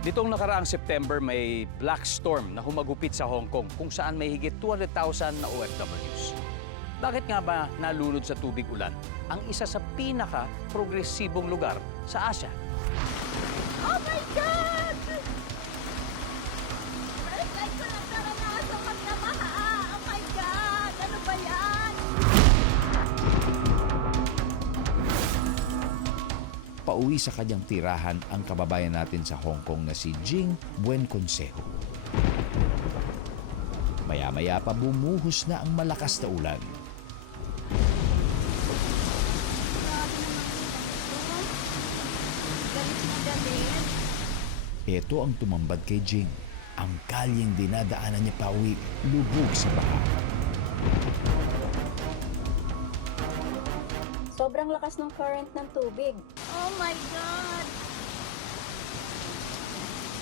Nitong nakaraang September, may black storm na humagupit sa Hong Kong kung saan may higit 200,000 na OFWs. Bakit nga ba nalunod sa tubig ulan ang isa sa pinaka-progresibong lugar sa Asia? Oh my God! First time ko lang naranasan magkamaha. Oh my God! Ano ba yan? Pauwi sa kanyang tirahan ang kababayan natin sa Hong Kong na si Jing Buenconsejo. Maya-maya pa bumuhos na ang malakas na ulan. Galit na galit. Ito ang tumambad kay Jing. Ang kalyeng dinadaanan niya pauwi, lubog sa baha. Sobrang lakas ng current ng tubig. Oh my God!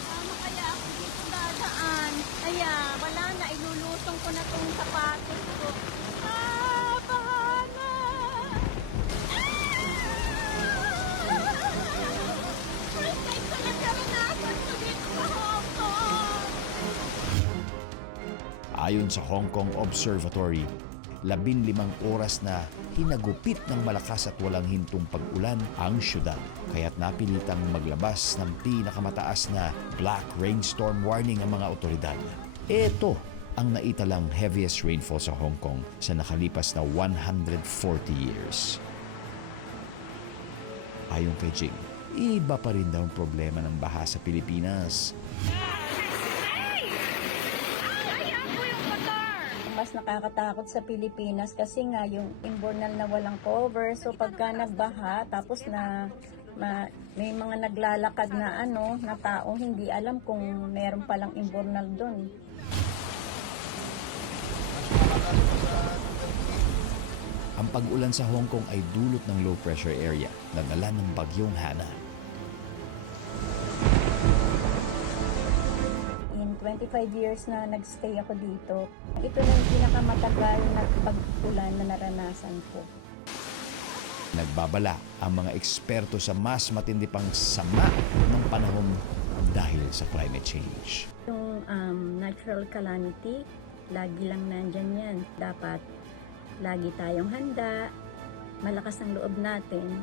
Paano kaya ako dito dadaan? Kaya, wala na. Ilulusong ko na tong sapatos ko. Bahana! First time ko lang naranasan ko dito sa Hong Kong. Ayon sa Hong Kong Observatory, 15 oras na hinagupit ng malakas at walang hintong pag-ulan ang syudad. Kaya't napilitang maglabas ng pinakamataas na black rainstorm warning ang mga otoridad. Ito ang naitalang heaviest rainfall sa Hong Kong sa nakalipas na 140 years. Ayon kay Jing, iba pa rin daw ang problema ng baha sa Pilipinas. Mas nakakatakot sa Pilipinas kasi nga yung imbornal na walang cover. So pagka nagbaha, tapos may mga naglalakad na na tao, hindi alam kung meron palang imbornal doon. Ang pag-ulan sa Hong Kong ay dulot ng low pressure area na dala ng bagyong Hana. In 25 years na nagstay ako dito, ito na yung pinakamatagal na pag-ulan na naranasan ko. Nagbabala ang mga eksperto sa mas matindi pang sama ng panahon dahil sa climate change. Yung natural calamity, lagi lang nandyan yan. Dapat lagi tayong handa, malakas ang loob natin.